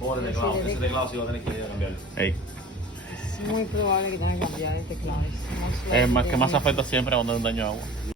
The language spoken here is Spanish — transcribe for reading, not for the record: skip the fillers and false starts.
Pobre teclado, ese teclado sí va a tener que ir a cambiarlo. Ey. Es muy probable que tenga que cambiar el teclado. Es más que más afecta siempre cuando hay un daño de agua.